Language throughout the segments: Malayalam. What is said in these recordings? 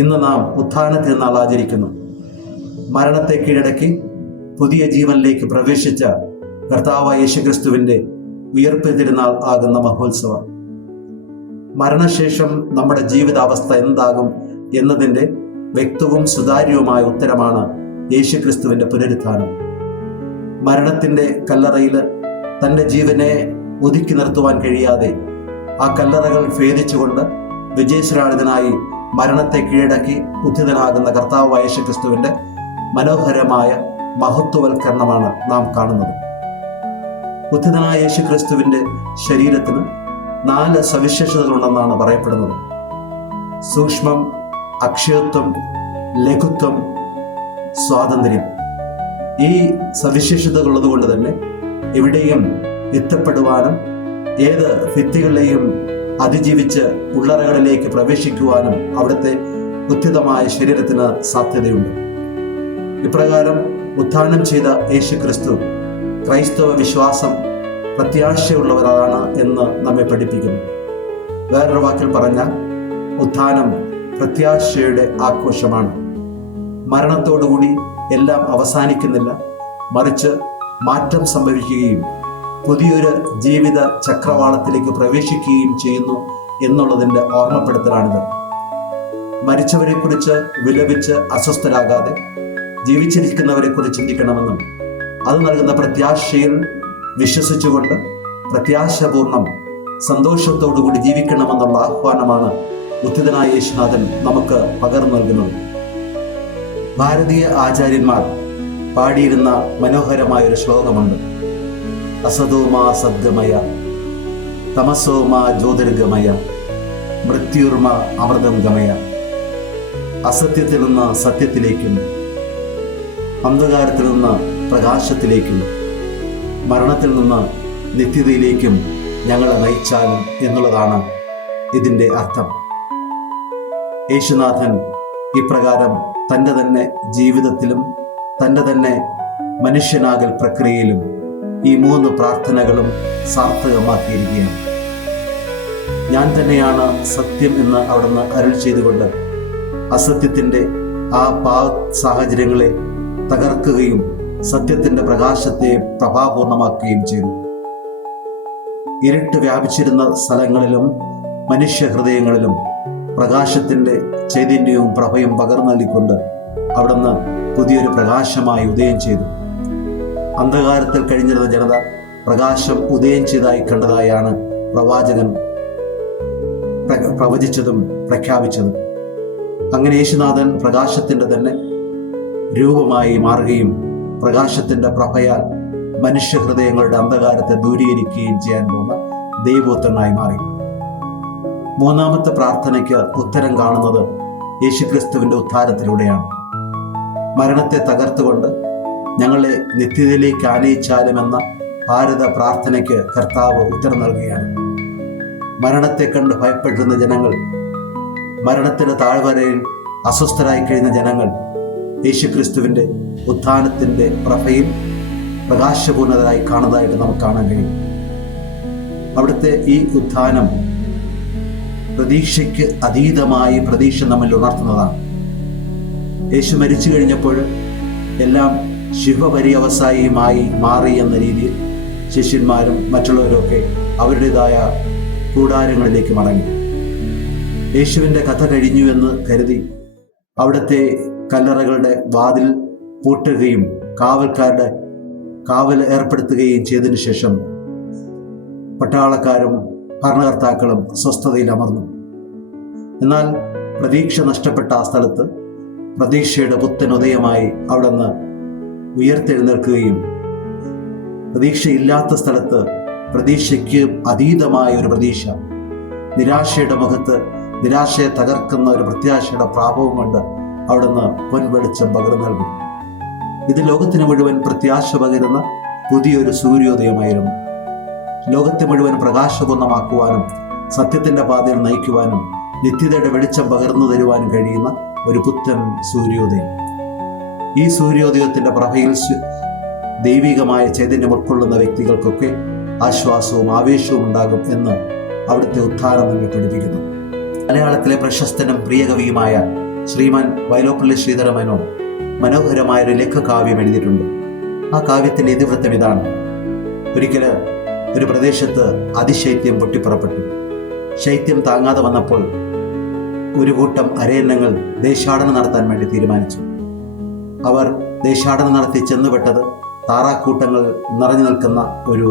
ഇന്ന് നാം ഉത്ഥാന തിരുനാൾ ആചരിക്കുന്നു. മരണത്തെ കീഴടക്കി പുതിയ ജീവനിലേക്ക് പ്രവേശിച്ച കർത്താവായ യേശുക്രിസ്തുവിൻ്റെ ഉയർപ്പ് തിരുനാൾ ആകുന്ന മഹോത്സവം. മരണശേഷം നമ്മുടെ ജീവിതാവസ്ഥ എന്താകും എന്നതിൻ്റെ വ്യക്തവും സുതാര്യവുമായ ഉത്തരമാണ് യേശുക്രിസ്തുവിൻ്റെ പുനരുത്ഥാനം. മരണത്തിൻ്റെ കല്ലറയിൽ തൻ്റെ ജീവനെ ഒതുക്കി നിർത്തുവാൻ കഴിയാതെ ആ കല്ലറകൾ ഭേദിച്ചുകൊണ്ട് വിജയശ്രാളിതനായി മരണത്തെ കീഴടക്കി ഉദ്ധിതനാകുന്ന കർത്താവായ യേശുക്രിസ്തുവിൻ്റെ മനോഹരമായ മഹത്വവൽക്കരണമാണ് നാം കാണുന്നത്. ഉദ്ധിതനായ യേശുക്രിസ്തുവിൻ്റെ ശരീരത്തിന് 4 സവിശേഷതകളുണ്ടെന്നാണ് പറയപ്പെടുന്നത്. സൂക്ഷ്മം, അക്ഷയത്വം, ലഘുത്വം, സ്വാതന്ത്ര്യം. ഈ സവിശേഷതകളുള്ളതുകൊണ്ട് തന്നെ എവിടെയും എത്തപ്പെടുവാനും ഏത് ഭിത്തികളെയും അതിജീവിച്ച് ഉള്ളറകളിലേക്ക് പ്രവേശിക്കുവാനും അവിടുത്തെ ഉദ്ധിതമായ ശരീരത്തിന് സാധ്യതയുണ്ട്. ഇപ്രകാരം ഉത്ഥാനം ചെയ്ത യേശുക്രിസ്തു ക്രൈസ്തവ വിശ്വാസം പ്രത്യാശയുള്ളവരാണ് എന്ന് നമ്മെ പഠിപ്പിക്കുന്നു. വേറൊരു വാക്കിൽ പറഞ്ഞാൽ ഉത്ഥാനം പ്രത്യാശയുടെ ആഘോഷമാണ്. മരണത്തോടുകൂടി എല്ലാം അവസാനിക്കുന്നില്ല, മറിച്ച് മാറ്റം സംഭവിക്കുകയും പുതിയൊരു ജീവിത ചക്രവാളത്തിലേക്ക് പ്രവേശിക്കുകയും ചെയ്യുന്നു എന്നുള്ളതിൻ്റെ ഓർമ്മപ്പെടുത്തലാണിത്. മരിച്ചവരെക്കുറിച്ച് വിലപിച്ച് അസ്വസ്ഥരാകാതെ ജീവിച്ചിരിക്കുന്നവരെക്കുറിച്ച് ചിന്തിക്കണമെന്നും അത് നൽകുന്ന പ്രത്യാശയിൽ വിശ്വസിച്ചുകൊണ്ട് പ്രത്യാശപൂർണം സന്തോഷത്തോടുകൂടി ജീവിക്കണമെന്നുള്ള ആഹ്വാനമാണ് ഉദ്ധിതനായ യേശുനാഥൻ നമുക്ക് പകർന്നു നൽകുന്നത്. ഭാരതീയ ആചാര്യന്മാർ പാടിയിരുന്ന മനോഹരമായൊരു ശ്ലോകമുണ്ട്. അസതോമാ സദ്ഗമയ, തമസോമാ ജ്യോതിർഗമയ, മൃത്യുർമ അമൃതം ഗമയ. അസത്യത്തിൽ നിന്ന് സത്യത്തിലേക്കും അന്ധകാരത്തിൽ നിന്ന് പ്രകാശത്തിലേക്കും മരണത്തിൽ നിന്ന് നിത്യതയിലേക്കും ഞങ്ങളെ നയിച്ചാലും എന്നുള്ളതാണ് ഇതിൻ്റെ അർത്ഥം. യേശുനാഥൻ ഇപ്രകാരം തൻ്റെ തന്നെ ജീവിതത്തിലും തൻ്റെ തന്നെ മനുഷ്യനാകൽ പ്രക്രിയയിലും ഈ 3 പ്രാർത്ഥനകളും സാർത്ഥകമാക്കിയിരിക്കുകയാണ്. ഞാൻ തന്നെയാണ് സത്യം എന്ന് അവിടുന്ന് അരുൾ ചെയ്തുകൊണ്ട് അസത്യത്തിൻ്റെ ആ സാഹചര്യങ്ങളെ തകർക്കുകയും സത്യത്തിൻ്റെ പ്രകാശത്തെ പ്രഭാപൂർണമാക്കുകയും ചെയ്തു. ഇരുട്ട് വ്യാപിച്ചിരുന്ന സ്ഥലങ്ങളിലും മനുഷ്യ ഹൃദയങ്ങളിലും പ്രകാശത്തിൻ്റെ ചൈതന്യവും പ്രഭയും പകർന്നു നൽകിക്കൊണ്ട് അവിടുന്ന് പുതിയൊരു പ്രകാശമായി ഉദയം ചെയ്തു. അന്ധകാരത്തിൽ കഴിഞ്ഞിരുന്ന ജനത പ്രകാശം ഉദയം ചെയ്തായി കണ്ടതായാണ് പ്രവാചകൻ പ്രവചിച്ചതും പ്രഖ്യാപിച്ചതും. അങ്ങനെ യേശുനാഥൻ പ്രകാശത്തിൻ്റെ തന്നെ രൂപമായി മാറുകയും പ്രകാശത്തിൻ്റെ പ്രഭയാൽ മനുഷ്യഹൃദയങ്ങളുടെ അന്ധകാരത്തെ ദൂരീകരിക്കുകയും ചെയ്യാൻ പോകുന്ന ദൈവപുത്രനായി മാറി. 3ാമത്തെ പ്രാർത്ഥനയ്ക്ക് ഉത്തരം കാണുന്നത് യേശുക്രിസ്തുവിൻ്റെ ഉദ്ധാരത്തിലൂടെയാണ്. മരണത്തെ തകർത്തുകൊണ്ട് ഞങ്ങളെ നിത്യതയിലേക്ക് ആനയിച്ചാലുമെന്ന ഭാരത പ്രാർത്ഥനയ്ക്ക് കർത്താവ് ഉത്തരം നൽകുകയാണ്. മരണത്തെ കണ്ട് ഭയപ്പെടുന്ന ജനങ്ങൾ, മരണത്തിൻ്റെ താഴ്വരയിൽ അസ്വസ്ഥരായി കഴിയുന്ന ജനങ്ങൾ യേശുക്രിസ്തുവിൻ്റെ ഉത്ഥാനത്തിൻ്റെ പ്രഭയിൽ പ്രകാശപൂർണതരായി കാണുന്നതായിട്ട് നമുക്ക് കാണാൻ കഴിയും. അവിടുത്തെ ഈ ഉത്ഥാനം പ്രതീക്ഷയ്ക്ക് അതീതമായി പ്രതീക്ഷ നമ്മിൽ ഉണർത്തുന്നതാണ്. യേശു മരിച്ചു കഴിഞ്ഞപ്പോൾ എല്ലാം ശുഭപര്യവസായിയുമായി മാറി എന്ന രീതിയിൽ ശിഷ്യന്മാരും മറ്റുള്ളവരൊക്കെ അവരുടേതായ കൂടാരങ്ങളിലേക്ക് മടങ്ങി. യേശുവിൻ്റെ കഥ കഴിഞ്ഞു എന്ന് കരുതി അവിടുത്തെ കല്ലറകളുടെ വാതിൽ പൂട്ടുകയും കാവൽക്കാരുടെ കാവൽ ഏർപ്പെടുത്തുകയും ചെയ്തതിനു ശേഷം പട്ടാളക്കാരും ഭരണകർത്താക്കളും സ്വസ്ഥതയിൽ അമർന്നു. എന്നാൽ പ്രതീക്ഷ നഷ്ടപ്പെട്ട ആ സ്ഥലത്ത് പ്രതീക്ഷയുടെ പുത്തൻ ഉദയമായി അവിടുന്ന് ഉയർത്തെഴുന്നേൽക്കുകയും പ്രതീക്ഷയില്ലാത്ത സ്ഥലത്ത് പ്രതീക്ഷയ്ക്ക് അതീതമായ ഒരു പ്രതീക്ഷ, നിരാശയുടെ മുഖത്ത് നിരാശയെ തകർക്കുന്ന ഒരു പ്രത്യാശയുടെ പ്രാപവും കൊണ്ട് അവിടുന്ന് പൊൻവെളിച്ചം പകർന്നു നൽകി. ഇത് ലോകത്തിന് മുഴുവൻ പ്രത്യാശ പകരുന്ന പുതിയൊരു സൂര്യോദയമായിരുന്നു. ലോകത്തെ മുഴുവൻ പ്രകാശപൂർണമാക്കുവാനും സത്യത്തിൻ്റെ പാതയിൽ നയിക്കുവാനും നിത്യതയുടെ വെളിച്ചം പകർന്നു തരുവാനും കഴിയുന്ന ഒരു പുത്തൻ സൂര്യോദയം. ഈ സൂര്യോദയത്തിൻ്റെ പ്രഭയിൽ ദൈവികമായ ചൈതന്യം ഉൾക്കൊള്ളുന്ന വ്യക്തികൾക്കൊക്കെ ആശ്വാസവും ആവേശവും ഉണ്ടാകും എന്ന് അവിടുത്തെ ഉദ്ധാനം നമ്മെ പഠിപ്പിക്കുന്നു. മലയാളത്തിലെ പ്രശസ്തനും പ്രിയകവിയുമായ ശ്രീമാൻ വയലോപ്പള്ളി ശ്രീധരമേനോൻ മനോഹരമായൊരു ലഘുകാവ്യം എഴുതിയിട്ടുണ്ട്. ആ കാവ്യത്തിൻ്റെ ഇതിവൃത്തം ഇതാണ്: ഒരിക്കൽ ഒരു പ്രദേശത്ത് അതിശൈത്യം പൊട്ടിപ്പുറപ്പെട്ടു. ശൈത്യം താങ്ങാതെ വന്നപ്പോൾ ഒരു കൂട്ടം അരയന്നങ്ങൾ ദേശാടനം നടത്താൻ വേണ്ടി തീരുമാനിച്ചു. അവർ ദേശാടനം നടത്തി ചെന്നുപെട്ടത് താറാക്കൂട്ടങ്ങൾ നിറഞ്ഞു നിൽക്കുന്ന ഒരു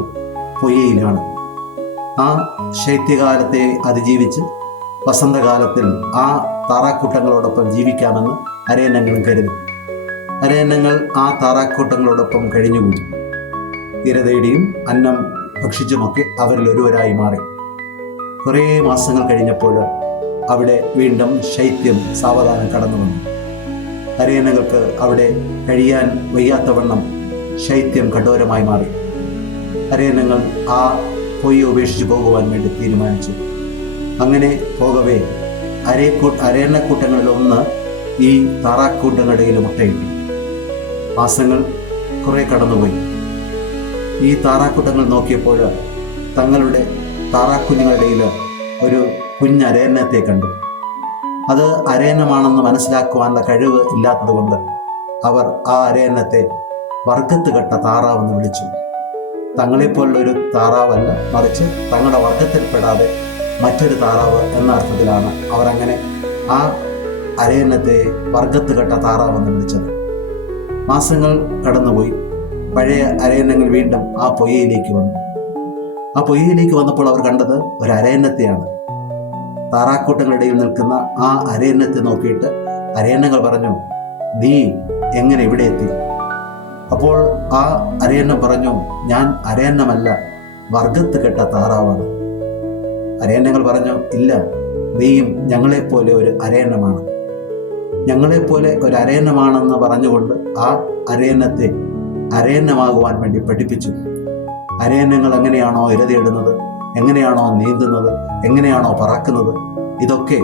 പൊയ്യയിലാണ്. ആ ശൈത്യകാലത്തെ അതിജീവിച്ച് വസന്തകാലത്തിൽ ആ താറാക്കൂട്ടങ്ങളോടൊപ്പം ജീവിക്കാമെന്ന് അരയന്നങ്ങളും കരുതി. അരയന്നങ്ങൾ ആ താറാക്കൂട്ടങ്ങളോടൊപ്പം കഴിഞ്ഞുകൂടി. ഇരതേടിയും അന്നം ഭക്ഷിച്ചുമൊക്കെ അവരിൽ ഒരുവരായി മാറി. കുറേ മാസങ്ങൾ കഴിഞ്ഞപ്പോൾ അവിടെ വീണ്ടും ശൈത്യം സാവധാനം കടന്നു വന്നു. അരയന്നകൾക്ക് അവിടെ കഴിയാൻ വയ്യാത്തവണ്ണം ശൈത്യം കഠോരമായി മാറി. അരയന്നങ്ങൾ ആ പൊയ്യ ഉപേക്ഷിച്ച് പോകുവാൻ വേണ്ടി തീരുമാനിച്ചു. അങ്ങനെ പോകവേ അരയന്നക്കൂട്ടങ്ങളിൽ ഒന്ന് ഈ താറാക്കൂട്ടങ്ങളുടെ ഇടയിൽ മുട്ടയിട്ടു. മാസങ്ങൾ കുറെ കടന്നുപോയി. ഈ താറാക്കൂട്ടങ്ങൾ നോക്കിയപ്പോൾ തങ്ങളുടെ താറാക്കുഞ്ഞുങ്ങളുടെ ഇടയിൽ ഒരു കുഞ്ഞരയന്നത്തെ കണ്ടു. അത് അരയന്നമാണെന്ന് മനസ്സിലാക്കുവാനുള്ള കഴിവ് ഇല്ലാത്തത് കൊണ്ട് അവർ ആ അരയന്നത്തെ വർഗത്ത് കെട്ട താറാവെന്ന് വിളിച്ചു. തങ്ങളെപ്പോലുള്ളൊരു താറാവല്ല, മറിച്ച് തങ്ങളുടെ വർഗത്തിൽപ്പെടാതെ മറ്റൊരു താറാവ് എന്ന അർത്ഥത്തിലാണ് അവർ അങ്ങനെ ആ അരയന്നത്തെ വർഗത്ത് കെട്ട താറാവെന്ന് വിളിച്ചത്. മാസങ്ങൾ കടന്നുപോയി. പഴയ അരയന്നങ്ങൾ വീണ്ടും ആ പൊയ്യയിലേക്ക് വന്നു. ആ പൊയ്യയിലേക്ക് വന്നപ്പോൾ അവർ കണ്ടത് ഒരു അരയന്നത്തെയാണ്. താറാക്കൂട്ടങ്ങളുടെ ഇടയിൽ നിൽക്കുന്ന ആ അരയന്നത്തെ നോക്കിയിട്ട് അരയന്നങ്ങൾ പറഞ്ഞു, നീ എങ്ങനെ ഇവിടെ എത്തി? അപ്പോൾ ആ അരയന്നം പറഞ്ഞു, ഞാൻ അരയന്നമല്ല, വർഗത്ത് കെട്ട താറാവാണ്. അരയന്നങ്ങൾ പറഞ്ഞു, ഇല്ല, നീയും ഞങ്ങളെപ്പോലെ ഒരു അരയന്നമാണ്. ഞങ്ങളെപ്പോലെ ഒരു അരയന്നമാണെന്ന് പറഞ്ഞുകൊണ്ട് ആ അരയന്നത്തെ അരയന്നമാകുവാൻ വേണ്ടി പഠിപ്പിച്ചു. അരയന്നങ്ങൾ എങ്ങനെയാണോ ഇരതയിടുന്നത്, എങ്ങനെയാണോ നീന്തുന്നത്, എങ്ങനെയാണോ പറക്കുന്നത്, ഇതൊക്കെ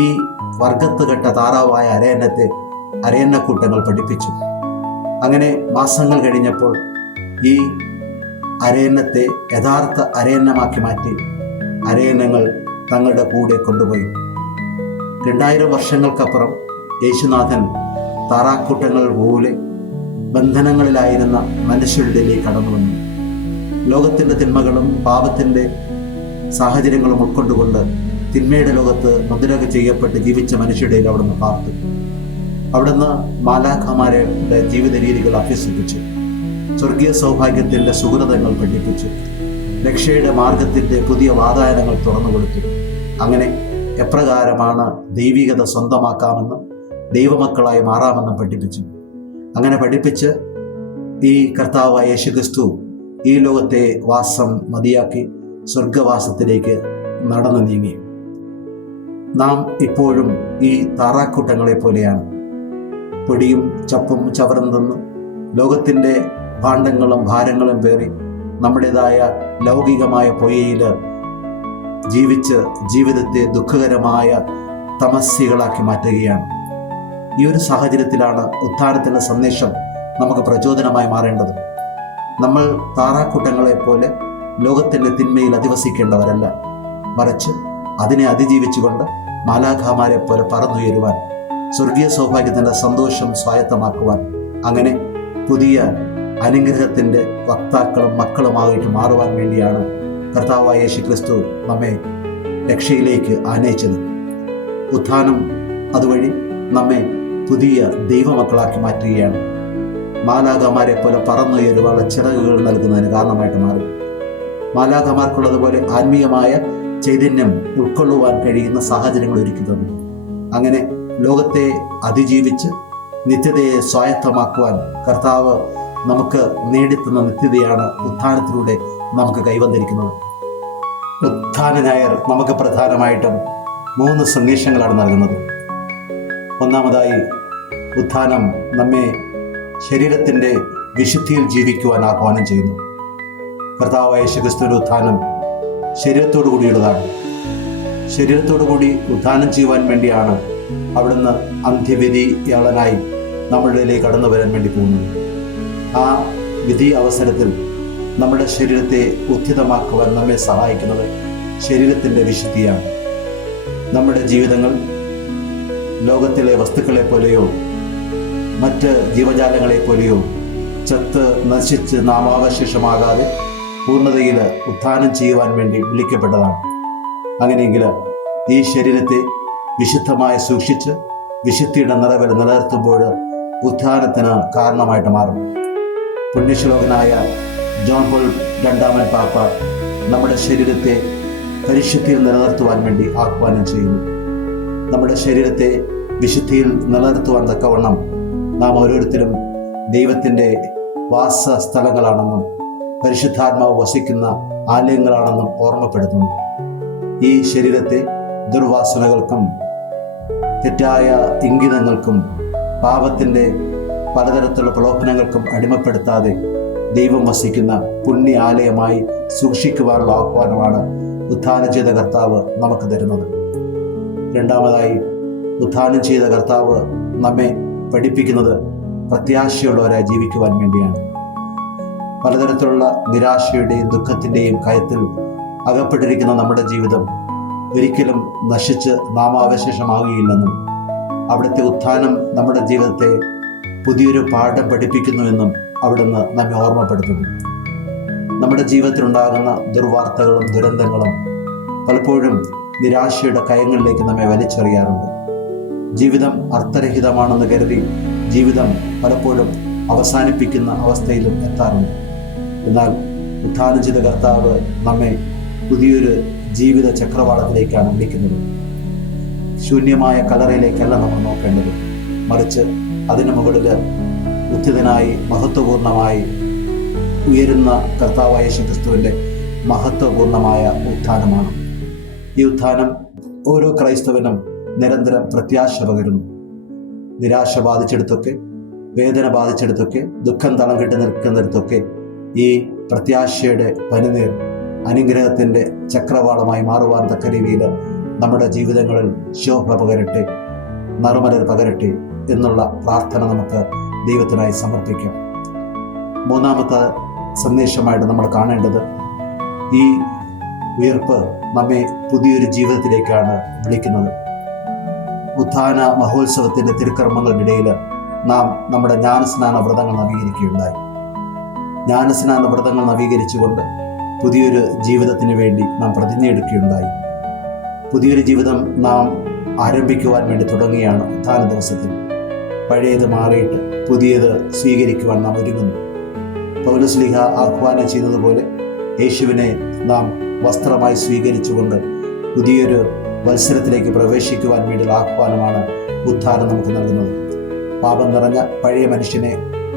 ഈ വർഗത്ത് കെട്ട താറാവായ അരയന്നത്തെ അരയന്നക്കൂട്ടങ്ങൾ പഠിപ്പിച്ചു. അങ്ങനെ മാസങ്ങൾ കഴിഞ്ഞപ്പോൾ ഈ അരയന്നത്തെ യഥാർത്ഥ അരയന്നമാക്കി മാറ്റി അരയന്നങ്ങൾ തങ്ങളുടെ കൂടെ കൊണ്ടുപോയി. 2000 വർഷങ്ങൾക്കപ്പുറം യേശുനാഥൻ താറാക്കൂട്ടങ്ങൾ പോലെ ബന്ധനങ്ങളിലായിരുന്ന മനുഷ്യരുടെ ഇടയിലേക്ക് കടന്നു വന്നു. ലോകത്തിൻ്റെ തിന്മകളും പാപത്തിൻ്റെ സാഹചര്യങ്ങളും ഉൾക്കൊണ്ടുകൊണ്ട് തിന്മയുടെ ലോകത്ത് മുദ്രക ചെയ്യപ്പെട്ട് ജീവിച്ച മനുഷ്യരുടെ അവിടുന്ന് പാർത്തു. അവിടുന്ന് മാലാഖമാരുടെ ജീവിത രീതികൾ അഭ്യസിപ്പിച്ചു. സ്വർഗീയ സൗഭാഗ്യത്തിൻ്റെ സുഹൃതങ്ങൾ പഠിപ്പിച്ചു. രക്ഷയുടെ മാർഗത്തിൻ്റെ പുതിയ വാതായനങ്ങൾ തുറന്നു കൊടുത്തു. അങ്ങനെ എപ്രകാരമാണ് ദൈവികത സ്വന്തമാക്കാമെന്നും ദൈവമക്കളായി മാറാമെന്നും പഠിപ്പിച്ചു. അങ്ങനെ പഠിപ്പിച്ച് ഈ കർത്താവായ യേശുക്രിസ്തു ഈ ലോകത്തെ വാസം മതിയാക്കി സ്വർഗവാസത്തിലേക്ക് നടന്നു നീങ്ങി. നാം ഇപ്പോഴും ഈ താറാക്കൂട്ടങ്ങളെ പോലെയാണ്. പൊടിയും ചപ്പും ചവറന്തെന്ന് ലോകത്തിൻ്റെ ഭാണ്ഡങ്ങളും ഭാരങ്ങളും പേറി നമ്മുടേതായ ലൗകികമായ പൊയ്യയിൽ ജീവിച്ച് ജീവിതത്തെ ദുഃഖകരമായ തമസ്യകളാക്കി മാറ്റുകയാണ്. ഈ ഒരു സാഹചര്യത്തിലാണ് ഉത്ഥാനത്തിൻ്റെ സന്ദേശം നമുക്ക് പ്രചോദനമായി മാറേണ്ടത്. നമ്മൾ താറാക്കൂട്ടങ്ങളെ പോലെ ലോകത്തിൻ്റെ തിന്മയിൽ അധിവസിക്കേണ്ടവരല്ല, മറിച്ച് അതിനെ അതിജീവിച്ചുകൊണ്ട് മാലാഖമാരെ പോലെ പറന്നുയരുവാൻ, സ്വർഗീയ സൗഭാഗ്യത്തിൻ്റെ സന്തോഷം സ്വായത്തമാക്കുവാൻ, അങ്ങനെ പുതിയ അനുഗ്രഹത്തിൻ്റെ വക്താക്കളും മക്കളുമായിട്ട് മാറുവാൻ വേണ്ടിയാണ് കർത്താവായ യേശുക്രിസ്തു നമ്മെ രക്ഷയിലേക്ക് ആനയിച്ചത്. ഉത്ഥാനം അതുവഴി നമ്മെ പുതിയ ദൈവമക്കളാക്കി മാറ്റുകയാണ്. മാലാഖമാരെ പോലെ പറന്നുയരുവാനുള്ള ചിറകുകൾ നൽകുന്നതിന് കാരണമായിട്ട് മാറി. മാലാഖമാർക്കുള്ളതുപോലെ ആത്മീയമായ ചൈതന്യം ഉൾക്കൊള്ളുവാൻ കഴിയുന്ന സാഹചര്യങ്ങൾ ഒരുക്കി തന്നു. അങ്ങനെ ലോകത്തെ അതിജീവിച്ച് നിത്യതയെ സ്വായത്തമാക്കുവാൻ കർത്താവ് നമുക്ക് നേടിത്തുന്ന നിത്യതയാണ് ഉത്ഥാനത്തിലൂടെ നമുക്ക് കൈവന്നിരിക്കുന്നത്. ഉത്ഥാന ഞായർ നമുക്ക് പ്രധാനമായിട്ടും 3 സന്ദേശങ്ങളാണ് നൽകുന്നത്. ഒന്നാമതായി, ഉത്ഥാനം നമ്മെ ശരീരത്തിൻ്റെ വിശുദ്ധിയിൽ ജീവിക്കുവാൻ ആഹ്വാനം ചെയ്യുന്നു. കർത്താവായ യേശുക്രിസ്തുവിന്റെ ഉത്ഥാനം ശരീരത്തോടു കൂടിയുള്ളതാണ്. ശരീരത്തോടു കൂടി ഉത്ഥാനം ചെയ്യുവാൻ വേണ്ടിയാണ് അവിടുന്ന് അന്ത്യവിധിയാളനായി നമ്മളുടെ ഇടയിലേക്ക് കടന്നു വരാൻ വേണ്ടി പോകുന്നത്. ആ വിധി അവസരത്തിൽ നമ്മുടെ ശരീരത്തെ ഉദ്ധിതമാക്കുവാൻ നമ്മെ സഹായിക്കുന്നത് ശരീരത്തിൻ്റെ വിശുദ്ധിയാണ്. നമ്മുടെ ജീവിതങ്ങൾ ലോകത്തിലെ വസ്തുക്കളെ പോലെയോ മറ്റ് ജീവജാലങ്ങളെ പോലെയോ ചത്ത് നശിച്ച് നാമാവശേഷമാകാതെ പൂർണ്ണതയിൽ ഉത്ഥാനം ചെയ്യുവാൻ വേണ്ടി വിളിക്കപ്പെട്ടതാണ്. അങ്ങനെയെങ്കിൽ ഈ ശരീരത്തെ വിശുദ്ധമായി സൂക്ഷിച്ച് വിശുദ്ധിയുടെ നിറവിൽ നിലനിർത്തുമ്പോൾ ഉത്ഥാനത്തിന് കാരണമായിട്ട് മാറും. പുണ്യശ്ലോകനായ ജോൺ പോൾ രണ്ടാമൻ പാപ്പ നമ്മുടെ ശരീരത്തെ പരിശുദ്ധിയിൽ നിലനിർത്തുവാൻ വേണ്ടി ആഹ്വാനം ചെയ്യുന്നു. നമ്മുടെ ശരീരത്തെ വിശുദ്ധിയിൽ നിലനിർത്തുവാൻ തക്കവണ്ണം നാം ഓരോരുത്തരും ദൈവത്തിൻ്റെ വാസസ്ഥലങ്ങളാണെന്നും പരിശുദ്ധാത്മാവ് വസിക്കുന്ന ആലയങ്ങളാണെന്നും ഓർമ്മപ്പെടുത്തുന്നു. ഈ ശരീരത്തെ ദുർവാസനകൾക്കും തെറ്റായ ഇംഗിതങ്ങൾക്കും പാപത്തിൻ്റെ പലതരത്തിലുള്ള പ്രലോഭനങ്ങൾക്കും അടിമപ്പെടുത്താതെ ദൈവം വസിക്കുന്ന പുണ്യ ആലയമായി സൂക്ഷിക്കുവാനുള്ള ആഹ്വാനമാണ് ഉത്ഥാനം ചെയ്ത കർത്താവ് നമുക്ക് തരുന്നത്. രണ്ടാമതായി, ഉത്ഥാനം ചെയ്ത കർത്താവ് നമ്മെ പഠിപ്പിക്കുന്നത് പ്രത്യാശയുള്ളവരായി ജീവിക്കുവാൻ വേണ്ടിയാണ്. പലതരത്തിലുള്ള നിരാശയുടെയും ദുഃഖത്തിൻ്റെയും കയത്തിൽ അകപ്പെട്ടിരിക്കുന്ന നമ്മുടെ ജീവിതം ഒരിക്കലും നശിച്ച് നാമാവശേഷമാകുകയില്ലെന്നും അവിടുത്തെ ഉത്ഥാനം നമ്മുടെ ജീവിതത്തെ പുതിയൊരു പാഠം പഠിപ്പിക്കുന്നുവെന്നും അവിടുന്ന് നമ്മെ ഓർമ്മപ്പെടുത്തുന്നു. നമ്മുടെ ജീവിതത്തിലുണ്ടാകുന്ന ദുർവാർത്തകളും ദുരന്തങ്ങളും പലപ്പോഴും നിരാശയുടെ കയങ്ങളിലേക്ക് നമ്മെ വലിച്ചെറിയാറുണ്ട്. ജീവിതം അർത്ഥരഹിതമാണെന്ന് കരുതി ജീവിതം പലപ്പോഴും അവസാനിപ്പിക്കുന്ന അവസ്ഥയിലും എത്താറുണ്ട്. എന്നാൽ ഉത്ഥാനം ചെയ്ത കർത്താവ് നമ്മെ പുതിയൊരു ജീവിത ചക്രവാളത്തിലേക്കാണ് വിളിക്കുന്നത്. ശൂന്യമായ കല്ലറയിലേക്കല്ല നമ്മൾ നോക്കേണ്ടത്, മറിച്ച് അതിനു മുകളിൽ ഉത്ഥിതനായി മഹത്വപൂർണമായി ഉയരുന്ന കർത്താവായ യേശുക്രിസ്തുവിൻ്റെ മഹത്വപൂർണമായ ഉത്ഥാനമാണ്. ഈ ഉത്ഥാനം ഓരോ ക്രൈസ്തവനും നിരന്തരം പ്രത്യാശ പകരുന്നു. നിരാശ ബാധിച്ചെടുത്തൊക്കെ, വേദന ബാധിച്ചെടുത്തൊക്കെ, ദുഃഖം തളം കെട്ടി നിൽക്കുന്നിടത്തൊക്കെ ഈ പ്രത്യാശയുടെ പനിനീർ അനുഗ്രഹത്തിൻ്റെ ചക്രവാളമായി മാറുവാൻ തക്ക രീതിയിൽ നമ്മുടെ ജീവിതങ്ങളിൽ ശോഭ പകരട്ടെ, നറുമലർ പകരട്ടെ എന്നുള്ള പ്രാർത്ഥന നമുക്ക് ദൈവത്തിനായി സമർപ്പിക്കാം. മൂന്നാമത്തെ സന്ദേശമായിട്ട് നമ്മൾ കാണേണ്ടത്, ഈ ഉയർപ്പ് നമ്മെ പുതിയൊരു ജീവിതത്തിലേക്കാണ് വിളിക്കുന്നത്. ഉത്ഥാന മഹോത്സവത്തിൻ്റെ തിരുക്കർമ്മങ്ങളിനിടയിൽ നാം നമ്മുടെ ജ്ഞാനസ്നാന വ്രതങ്ങൾ നവീകരിക്കുകയുണ്ടായി. ജ്ഞാനസ്നാന വ്രതങ്ങൾ നവീകരിച്ചുകൊണ്ട് പുതിയൊരു ജീവിതത്തിന് വേണ്ടി നാം പ്രതിജ്ഞയെടുക്കുകയുണ്ടായി. പുതിയൊരു ജീവിതം നാം ആരംഭിക്കുവാൻ വേണ്ടി തുടങ്ങിയാണ് ഉത്ഥാന ദിവസത്തിൽ. പഴയത് മാറിയിട്ട് പുതിയത് സ്വീകരിക്കുവാൻ നാം ഒരുങ്ങുന്നു. പൗലോസ്ലീഹ ആഹ്വാനം ചെയ്യുന്നതുപോലെ യേശുവിനെ നാം വസ്ത്രമായി സ്വീകരിച്ചുകൊണ്ട് പുതിയൊരു മത്സരത്തിലേക്ക് പ്രവേശിക്കുവാൻ വേണ്ടിയുള്ള ആഹ്വാനമാണ് ഉത്ഥാനം നമുക്ക് നൽകുന്നത്. പാപം നിറഞ്ഞ പഴയ മനുഷ്യനെ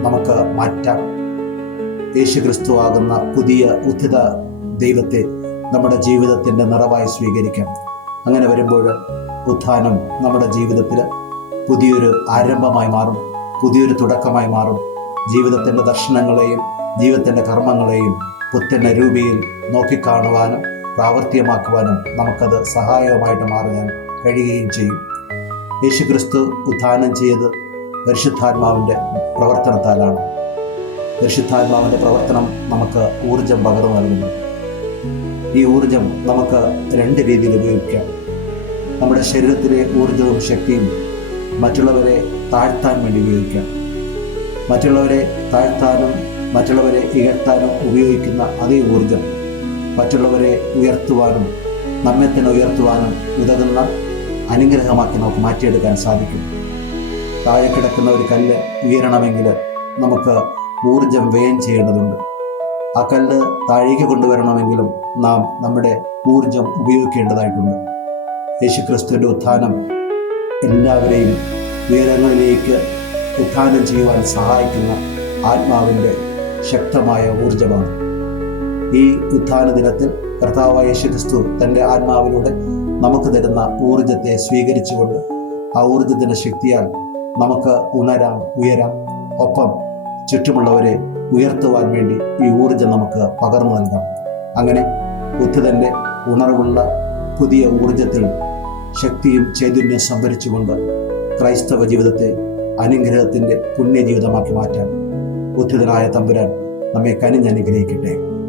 നമുക്ക് മാറ്റാം. യേശുക്രിസ്തു ആകുന്ന പുതിയ ഉത്ഥിത ദൈവത്തെ നമ്മുടെ ജീവിതത്തിൻ്റെ നിറവായി സ്വീകരിക്കാം. അങ്ങനെ വരുമ്പോൾ ഉത്ഥാനം നമ്മുടെ ജീവിതത്തിൽ പുതിയൊരു ആരംഭമായി മാറും, പുതിയൊരു തുടക്കമായി മാറും. ജീവിതത്തിൻ്റെ ദർശനങ്ങളെയും ജീവിതത്തിൻ്റെ കർമ്മങ്ങളെയും പുത്തൻ്റെ രൂപയിൽ നോക്കിക്കാണുവാനും പ്രാവർത്തികമാക്കുവാനും നമുക്കത് സഹായകമായിട്ട് മാറാൻ കഴിയുകയും ചെയ്യും. യേശുക്രിസ്തു ഉത്ഥാനം ചെയ്ത് പരിശുദ്ധാത്മാവിൻ്റെ പ്രവർത്തനത്താലാണ്. പരിശുദ്ധാത്മാവിൻ്റെ പ്രവർത്തനം നമുക്ക് ഊർജം പകർന്നു നൽകുന്നു. ഈ ഊർജം നമുക്ക് രണ്ട് രീതിയിൽ ഉപയോഗിക്കാം. നമ്മുടെ ശരീരത്തിലെ ഊർജവും ശക്തിയും മറ്റുള്ളവരെ താഴ്ത്താൻ വേണ്ടി ഉപയോഗിക്കാം. മറ്റുള്ളവരെ താഴ്ത്താനും മറ്റുള്ളവരെ ഇകഴ്ത്താനും ഉപയോഗിക്കുന്ന അതേ ഊർജം മറ്റുള്ളവരെ ഉയർത്തുവാനും നമ്മെ തന്നെ ഉയർത്തുവാനും ഉതകുന്ന അനുഗ്രഹമാക്കി നമുക്ക് മാറ്റിയെടുക്കാൻ സാധിക്കും. താഴെ കിടക്കുന്ന ഒരു കല്ല് ഉയരണമെങ്കിൽ നമുക്ക് ഊർജം വ്യയം ചെയ്യേണ്ടതുണ്ട്. ആ കല്ല് താഴേക്ക് കൊണ്ടുവരണമെങ്കിലും നാം നമ്മുടെ ഊർജം ഉപയോഗിക്കേണ്ടതായിട്ടുണ്ട്. യേശുക്രിസ്തുവിൻ്റെ ഉത്ഥാനം എല്ലാവരെയും ഉയരങ്ങളിലേക്ക് ഉത്ഥാനം ചെയ്യുവാൻ സഹായിക്കുന്ന ആത്മാവിൻ്റെ ശക്തമായ ഊർജമാണ്. ഈ ഉത്ഥാന ദിനത്തിൽ കർത്താവായ യേശുക്രിസ്തു തൻ്റെ ആത്മാവിലൂടെ നമുക്ക് തരുന്ന ഊർജത്തെ സ്വീകരിച്ചുകൊണ്ട് ആ ഊർജത്തിൻ്റെ ശക്തിയാൽ നമുക്ക് ഉണരാം, ഉയരാം. ഒപ്പം ചുറ്റുമുള്ളവരെ ഉയർത്തുവാൻ വേണ്ടി ഈ ഊർജം നമുക്ക് പകർന്നു നൽകാം. അങ്ങനെ ഉത്ഥിതൻ്റെ ഉണർവുള്ള പുതിയ ഊർജത്തിൽ ശക്തിയും ചൈതന്യവും സംഭരിച്ചുകൊണ്ട് ക്രൈസ്തവ ജീവിതത്തെ അനുഗ്രഹത്തിൻ്റെ പുണ്യജീവിതമാക്കി മാറ്റാം. ഉത്ഥിതനായ തമ്പുരാൻ നമ്മെ കനിഞ്ഞനുഗ്രഹിക്കട്ടെ.